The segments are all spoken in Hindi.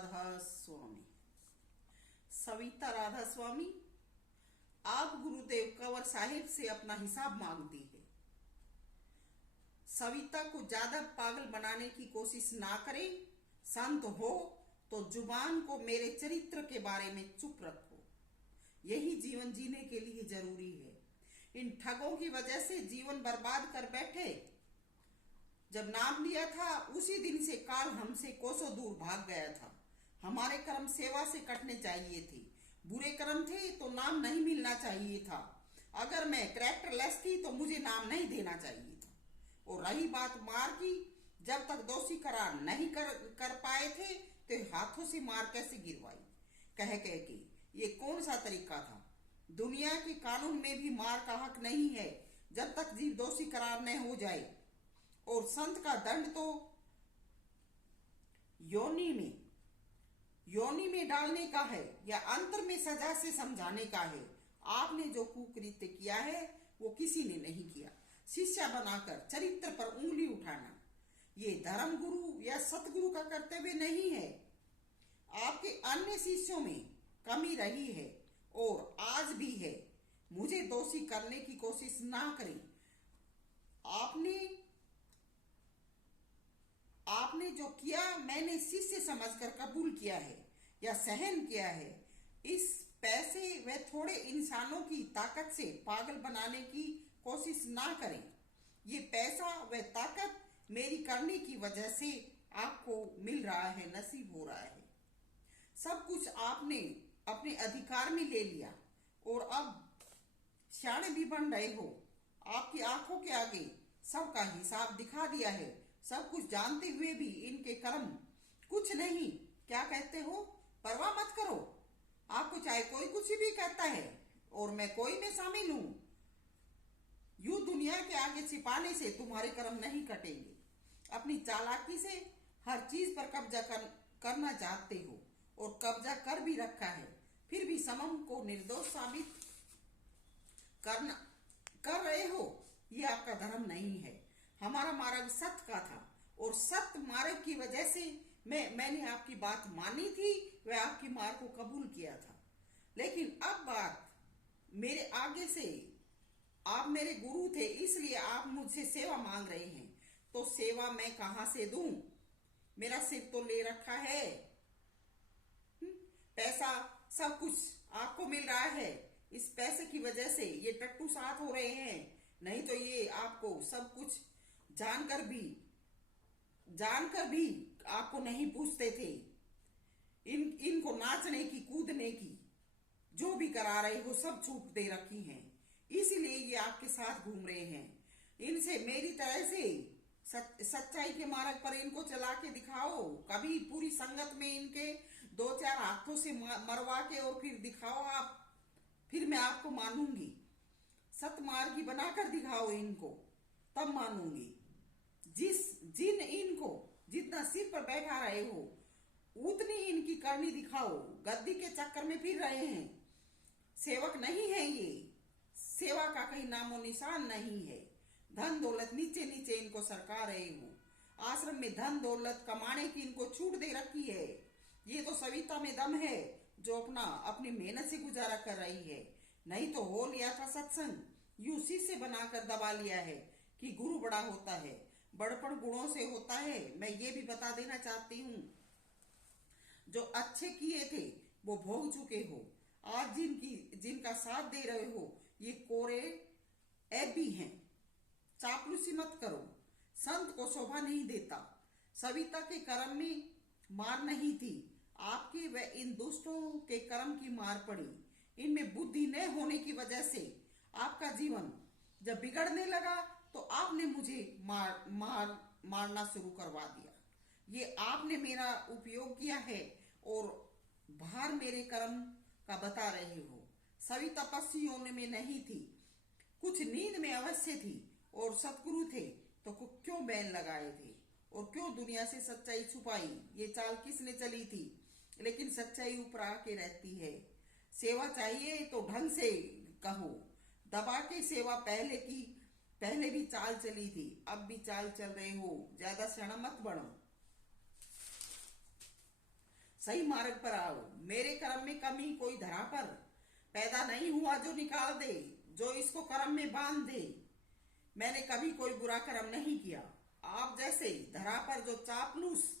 राधा स्वामी। सविता राधा स्वामी, आप गुरुदेव कंवर साहिब से अपना हिसाब मांगती है। सविता को ज्यादा पागल बनाने की कोशिश ना करें। संत हो तो जुबान को मेरे चरित्र के बारे में चुप रखो। यही जीवन जीने के लिए जरूरी है। इन ठगों की वजह से जीवन बर्बाद कर बैठे। जब नाम लिया था उसी दिन से काल हमसे कोसों दूर भाग गया था। हमारे कर्म सेवा से कटने चाहिए थे। बुरे कर्म थे तो नाम नहीं मिलना चाहिए था। अगर मैं कैरेक्टरलेस थी तो मुझे नाम नहीं देना चाहिए था। और रही बात मार की, जब तक दोषी करार नहीं कर पाए थे तो हाथों से मार कैसे गिरवाई। कह के ये कौन सा तरीका था। दुनिया के कानून में भी मार का हक नहीं है जब तक जीव दोषी करार न हो जाए। और संत का दंड तो योनि में डालने का है या अंतर में सजा से समझाने का है। आपने जो कुकृत्य किया है वो किसी ने नहीं किया। शिष्य बनाकर चरित्र पर उंगली उठाना ये धर्म गुरु या सतगुरु का कर्तव्य नहीं है। आपके अन्य शिष्यों में कमी रही है और आज भी है। मुझे दोषी करने की कोशिश ना करें। आपने जो किया मैंने शिष्य समझकर कबूल किया है या सहन किया है। इस पैसे व थोड़े इंसानों की ताकत से पागल बनाने की कोशिश ना करें। ये पैसा व ताकत मेरी करने की वजह से आपको मिल रहा है, नसीब हो रहा है। सब कुछ आपने अपने अधिकार में ले लिया और अब सियाणे भी बन रहे हो। आपकी आंखों के आगे सबका हिसाब दिखा दिया है। सब कुछ जानते हुए भी इनके कर्म कुछ नहीं। क्या कहते हो? परवाह मत करो। आपको चाहे कोई कुछ भी कहता है और मैं कोई में शामिल हूं। यूं दुनिया के आगे छिपाने से तुम्हारे कर्म नहीं कटेंगे। अपनी चालाकी से हर चीज पर कब्जा करना चाहते हो और कब्जा कर भी रखा है। फिर भी समम को निर्दोष साबित कर रहे हो। ये आपका धर्म नहीं है। हमारा मार्ग सत्य का था और सत्य मार्ग की वजह से मैंने आपकी बात मानी थी, वह आपकी मार्ग को कबूल किया था। लेकिन अब बात मेरे आगे से, आप मेरे गुरु थे इसलिए आप मुझसे सेवा मांग रहे हैं। तो सेवा मैं कहां से दूं? मेरा सिर तो ले रखा है। पैसा सब कुछ आपको मिल रहा है। इस पैसे की वजह से ये टट्टू साथ हो रहे हैं। नहीं तो ये आपको सब कुछ जानकर भी आपको नहीं पूछते थे। इनको नाचने की, कूदने की, जो भी करा रहे हो सब छूट दे रखी हैं। इसीलिए ये आपके साथ घूम रहे हैं। इनसे मेरी तरह से सच्चाई के मार्ग पर इनको चला के दिखाओ। कभी पूरी संगत में इनके दो चार हाथों से मरवा के और फिर दिखाओ आप, फिर मैं आपको मानूंगी। सतमार्गी बनाकर दिखाओ इनको, तब मानूंगी। जिन इनको जितना सिर पर बैठा रहे हो उतनी इनकी करनी दिखाओ। गद्दी के चक्कर में फिर रहे हैं। सेवक नहीं है ये। सेवा का कहीं नामो निशान नहीं है। धन दौलत नीचे नीचे इनको सरका रहे हो। आश्रम में धन दौलत कमाने की इनको छूट दे रखी है। ये तो सविता में दम है जो अपनी मेहनत से गुजारा कर रही है। नहीं तो हो लिया था सत्संग। यूं शिष्य बनाकर दबा लिया है कि गुरु बड़ा होता है, बड़पण गुणों से होता है। मैं ये भी बता देना चाहती हूँ, जो अच्छे किए थे वो भोग चुके हो। आज जिनका साथ दे रहे हो ये कोरे ऐबी हैं। चापलूसी मत करो। संत को शोभा नहीं देता। सविता के कर्म में मार नहीं थी, आपके व इन दुष्टों के कर्म की मार पड़ी। इनमें बुद्धि न होने की वजह से आपका जीवन जब बिगड़ने लगा तो आपने मुझे मारना शुरू करवा दिया। ये आपने मेरा उपयोग किया है और भार मेरे कर्म का बता रहे हो। सभी तपस्वियों में नहीं थी, कुछ नींद में अवश्य थी। और सतगुरु थे तो क्यों बैन लगाए थे और क्यों दुनिया से सच्चाई छुपाई? ये चाल किसने चली थी? लेकिन सच्चाई ऊपर आके रहती है। सेवा चाहिए तो ढंग से कहो। दबा के सेवा पहले भी चाल चली थी, अब भी चाल चल रहे हो। ज्यादा सियाना मत बनो। सही मार्ग पर आओ। मेरे कर्म में कमी कोई धरा पर पैदा नहीं हुआ जो निकाल दे, जो इसको कर्म में बांध दे। मैंने कभी कोई बुरा कर्म नहीं किया। आप जैसे धरा पर जो चापलूस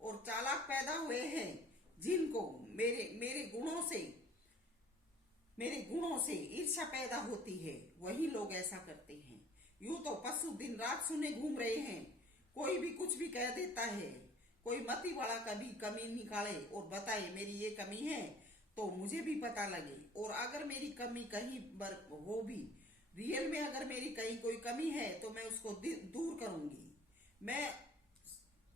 और चालाक पैदा हुए हैं, जिनको मेरे गुणों से ईर्ष्या पैदा होती है, वही लोग ऐसा करते हैं। यूं तो पशु दिन रात सुने घूम रहे हैं, कोई भी कुछ भी कह देता है। कोई मती वाला कभी कमी निकाले और बताए मेरी ये कमी है, तो मुझे भी पता लगे। और अगर मेरी कमी कहीं पर वो भी रियल में अगर मेरी कहीं कोई कमी है, तो मैं उसको दूर करूंगी। मैं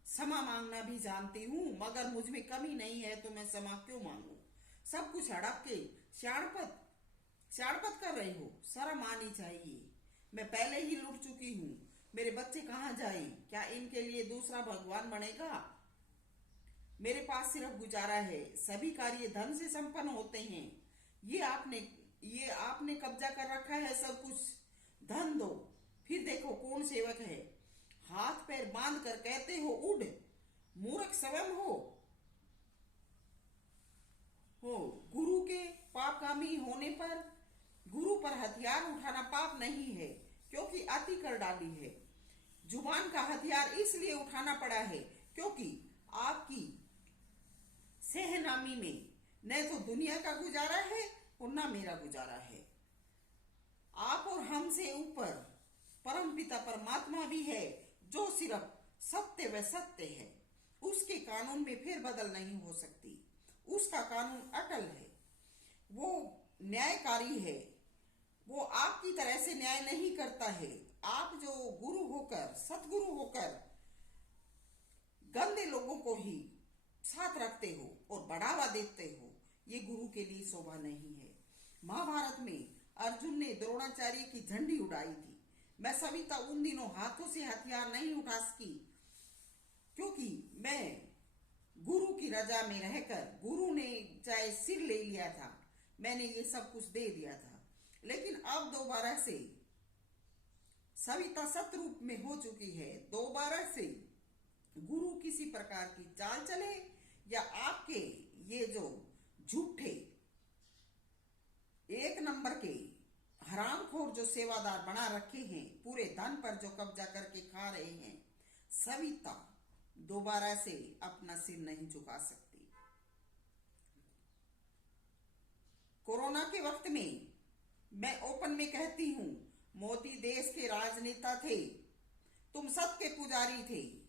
क्षमा मांगना भी जानती हूँ, मगर मुझ में कमी नहीं है तो मैं क्षमा क्यों मांगू? सब कुछ हड़प के शाणपत कर रहे हो, शर्म आनी चाहिए। मैं पहले ही लुट चुकी हूँ। मेरे बच्चे कहाँ जाए? क्या इनके लिए दूसरा भगवान बनेगा? मेरे पास सिर्फ गुजारा है। सभी कार्य धन से संपन्न होते हैं। ये आपने कब्जा कर रखा है सब कुछ। धन दो, फिर देखो कौन सेवक है। हाथ पैर बांध कर कहते हो उड़, मूर्ख स्वयं हो। गुरु के पापगामी होने पर गुरु पर हथियार उठाना पाप नहीं है, क्योंकि अति कर डाली है। जुबान का हथियार इसलिए उठाना पड़ा है क्योंकि आपकी सहनामी में न तो दुनिया का गुजारा है और न मेरा गुजारा है। आप और हमसे ऊपर परमपिता परमात्मा भी है, जो सिर्फ सत्य व सत्य है। उसके कानून में फिर बदल नहीं हो सकती। उसका कानून अटल है। वो न्यायकारी है। वो आपकी तरह से न्याय नहीं करता है। आप जो गुरु होकर, सतगुरु होकर गंदे लोगों को ही साथ रखते हो और बढ़ावा देते हो, ये गुरु के लिए शोभा नहीं है। महाभारत में अर्जुन ने द्रोणाचार्य की झंडी उड़ाई थी। मैं सविता उन दिनों हाथों से हथियार नहीं उठा सकी, क्योंकि मैं गुरु की रजा में रहकर, गुरु ने चाहे सिर ले लिया था, मैंने ये सब कुछ दे दिया था। लेकिन अब दोबारा से सविता सतरूप में हो चुकी है। दोबारा से गुरु किसी प्रकार की चाल चले या आपके ये जो झूठे एक नंबर के हरामखोर जो सेवादार बना रखे हैं, पूरे धन पर जो कब्जा करके खा रहे हैं, सविता दोबारा से अपना सिर नहीं झुका सकती। कोरोना के वक्त में मैं ओपन में कहती हूं, मोदी देश के राजनेता थे, तुम सत के पुजारी थे,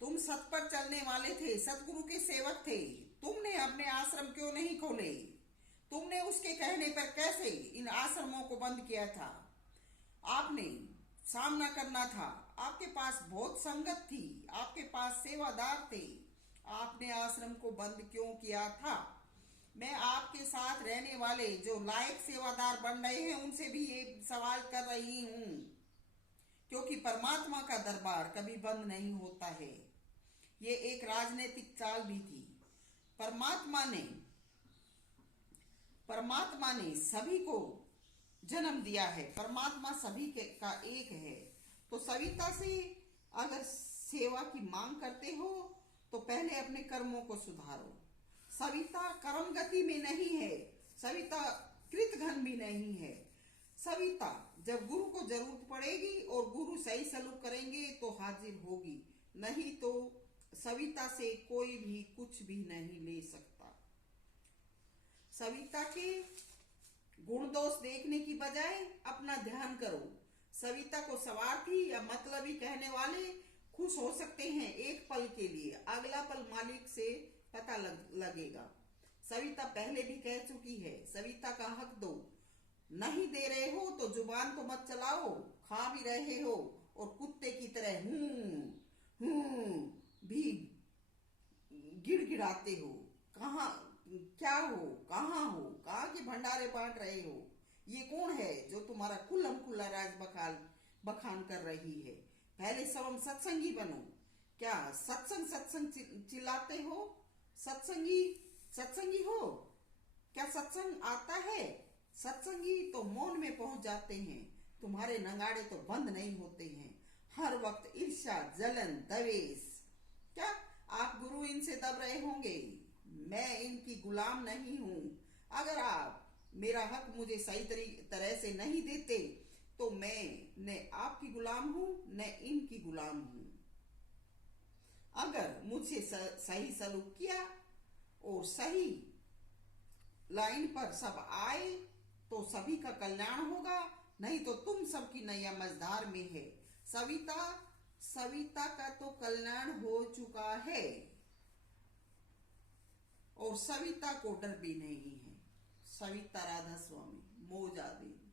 तुम सत पर चलने वाले थे, सतगुरु के सेवक थे। तुमने अपने आश्रम क्यों नहीं खोले? तुमने उसके कहने पर कैसे इन आश्रमों को बंद किया था? आपने सामना करना था। आपके पास बहुत संगत थी, आपके पास सेवादार थे। आपने आश्रम को बंद क्यों किया था? मैं आपके साथ रहने वाले जो लायक सेवादार बन रहे हैं, उनसे भी ये सवाल कर रही हूं, क्योंकि परमात्मा का दरबार कभी बंद नहीं होता है। ये एक राजनीतिक चाल भी थी। परमात्मा ने सभी को जन्म दिया है। परमात्मा सभी का एक है। तो सविता से अगर सेवा की मांग करते हो तो पहले अपने कर्मों को सुधारो। सविता कर्म गति में नहीं है, सविता कृतघ्न भी नहीं है। सविता जब गुरु को जरूरत पड़ेगी और गुरु सही सलूक करेंगे तो हाजिर होगी, नहीं तो सविता से कोई भी कुछ भी नहीं ले सकता। सविता के गुण दोष देखने की बजाय अपना ध्यान करो। सविता को स्वार्थी या मतलबी कहने वाले खुश हो सकते हैं एक पल के लिए, अगला पल मालिक से पता लगेगा। सविता पहले भी कह चुकी है, सविता का हक दो। नहीं दे रहे हो तो जुबान तो मत चलाओ। खा भी रहे हो और कुत्ते की तरह भी गिड़गिड़ाते हो। कहाँ क्या हो, कहाँ के भंडारे बांट रहे हो? ये कौन है जो तुम्हारा खुल्लम खुल्ला राज बखान कर रही है? पहले स्वयं सत्संगी बनो। क्या सत्संग चिल्लाते हो? सत्संगी हो क्या? सत्संग आता है? सत्संगी तो मौन में पहुंच जाते हैं। तुम्हारे नगाड़े तो बंद नहीं होते हैं। हर वक्त ईर्ष्या, जलन, द्वेष। क्या आप गुरु इनसे दब रहे होंगे। मैं इनकी गुलाम नहीं हूं। अगर आप मेरा हक मुझे सही तरह से नहीं देते तो मैं न आपकी गुलाम हूं न इनकी गुलाम हूं। अगर मुझसे सही सलूक किया और सही लाइन पर सब आए तो सभी का कल्याण होगा, नहीं तो तुम सबकी नैया मझधार में है। सविता का तो कल्याण हो चुका है और सविता को डर भी नहीं है। सविता राधा स्वामी, मौज आदि।